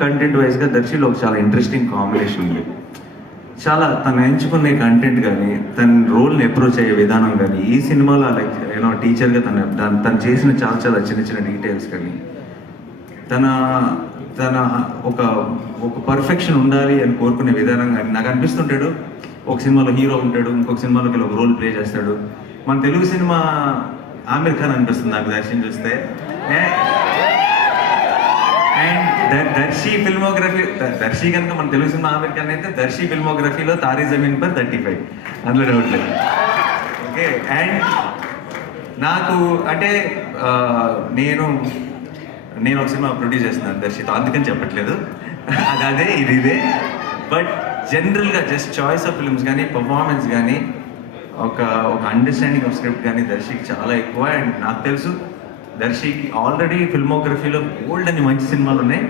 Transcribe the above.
Content వైజ్గా దర్శిలో ఒక చాలా ఇంట్రెస్టింగ్ కాంబినేషన్ ఉంది. చాలా తను ఎంచుకునే కంటెంట్ కానీ తన రోల్ని అప్రోచ్ అయ్యే విధానం కానీ ఈ సినిమాలో లైక్ టీచర్గా తను చేసిన చాలా చాలా చిన్న చిన్న డీటెయిల్స్ కానీ తన తన ఒక ఒక పర్ఫెక్షన్ ఉండాలి అని కోరుకునే విధానం కానీ నాకు అనిపిస్తుంటాడు. ఒక సినిమాలో హీరో ఉంటాడు, ఇంకొక సినిమాలోకి ఒక రోల్ ప్లే చేస్తాడు. మన తెలుగు సినిమా ఆమిర్ ఖాన్ అనిపిస్తుంది నాకు దర్శన్ చూస్తే. అండ్ దర్శి ఫిల్మోగ్రఫీ దర్శి కనుక మన తెలుగు సినిమా ఆమిర్ ఖాన్ అయితే దర్శి ఫిల్మోగ్రఫీలో తారీ జమీన్ పర్ 35, అందులో డౌట్ లేదు. ఓకే. అండ్ నాకు అంటే నేను ఒక సినిమా ప్రొడ్యూస్ చేస్తున్నాను దర్శితో, అందుకని చెప్పట్లేదు. అదే ఇదే. బట్ జనరల్గా జస్ట్ చాయిస్ ఆఫ్ ఫిల్మ్స్ కానీ పర్ఫార్మెన్స్ కానీ ఒక అండర్స్టాండింగ్ ఆఫ్ స్క్రిప్ట్ కానీ దర్శికి చాలా ఎక్కువ. అండ్ నాకు తెలుసు దర్శికి ఆల్రెడీ ఫిల్మోగ్రఫీలో ఓల్డ్ అని మంచి సినిమాలు ఉన్నాయి.